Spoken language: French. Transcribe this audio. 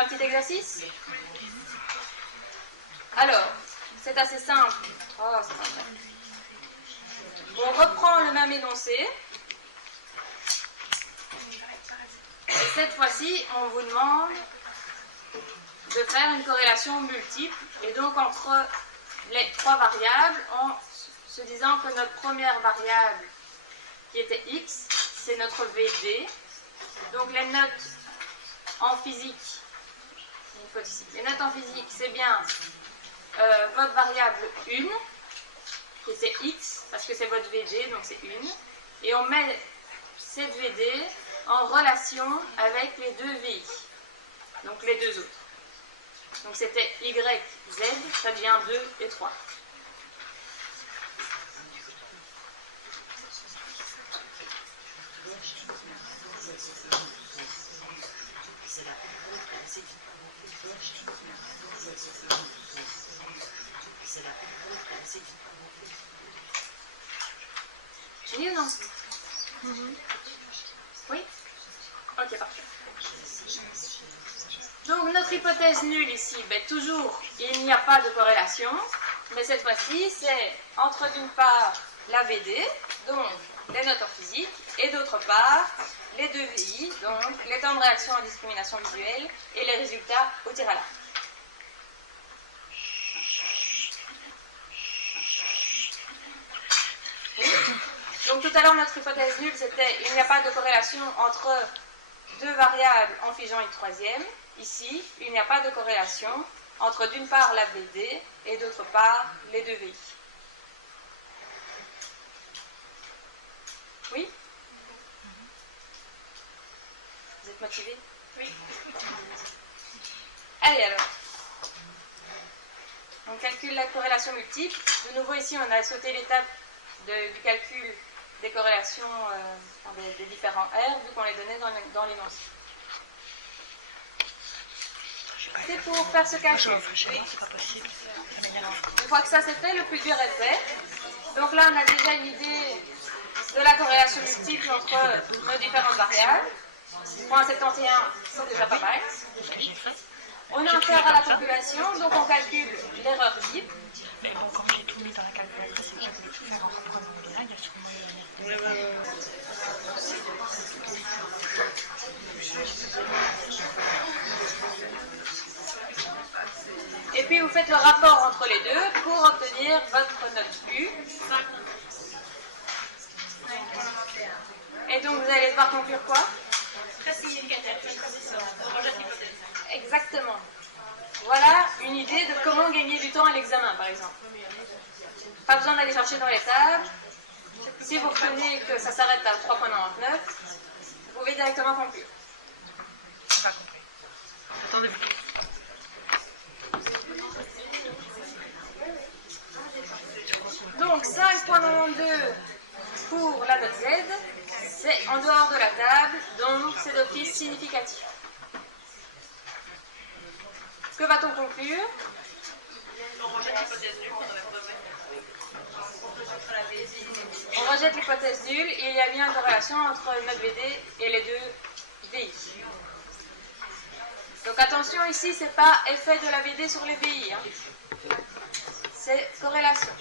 un petit exercice? Alors, c'est assez simple. Oh, c'est pas vrai. On reprend le même énoncé. Et cette fois-ci, on vous demande de faire une corrélation multiple, et donc entre les trois variables, en se disant que notre première variable, qui était x, c'est notre VD. Donc les notes en physique, les notes en physique, c'est bien votre variable 1, qui était x, parce que c'est votre VD, donc c'est 1. Et on met cette VD en relation avec les deux VI, donc les deux autres. Donc c'était y, z, ça devient 2 et 3. Fini ou non? Oui? Ok, parfait. Donc notre hypothèse nulle ici, ben, toujours il n'y a pas de corrélation, mais cette fois-ci c'est entre d'une part la VD, donc les notes en physique, et d'autre part les deux VI, donc les temps de réaction en discrimination visuelle et les résultats au tir à l'arc. Donc tout à l'heure notre hypothèse nulle c'était il n'y a pas de corrélation entre deux variables en figeant une troisième. Ici, il n'y a pas de corrélation entre d'une part la VD et d'autre part les deux VI. Oui? Vous êtes motivé? Oui. Allez alors. On calcule la corrélation multiple. De nouveau ici on a sauté l'étape du calcul des corrélations des différents R vu qu'on les donnait dans l'énoncé. C'est pour faire ce calcul. Une fois que ça c'est fait, le plus dur est fait. Donc là, on a déjà une idée de la corrélation multiple entre nos différentes variables. 0,71, c'est déjà pas mal. On a affaire à la population, donc on calcule l'erreur type. Mais bon, comme j'ai tout mis dans la calculatrice et que j'ai voulu tout faire en reprenant là, il y a sûrement Et puis vous faites le rapport entre les deux pour obtenir votre note U. Et donc vous allez devoir conclure quoi? Très significatif. On rejette l'hypothèse. Exactement. Voilà une idée de comment gagner du temps à l'examen, par exemple. Pas besoin d'aller chercher dans les tables. Si vous retenez que ça s'arrête à 3,99, vous pouvez directement conclure. J'ai pas compris. Attendez. Donc 5,92 pour la note Z, c'est en dehors de la table, donc c'est d'office significatif. Que va-t-on conclure? On rejette l'hypothèse nulle qu'on avait proposée. On rejette l'hypothèse nulle et il y a bien une corrélation entre notre VD et les deux VI. Donc attention, ici, c'est pas effet de la VD sur les VI. Hein. C'est corrélation.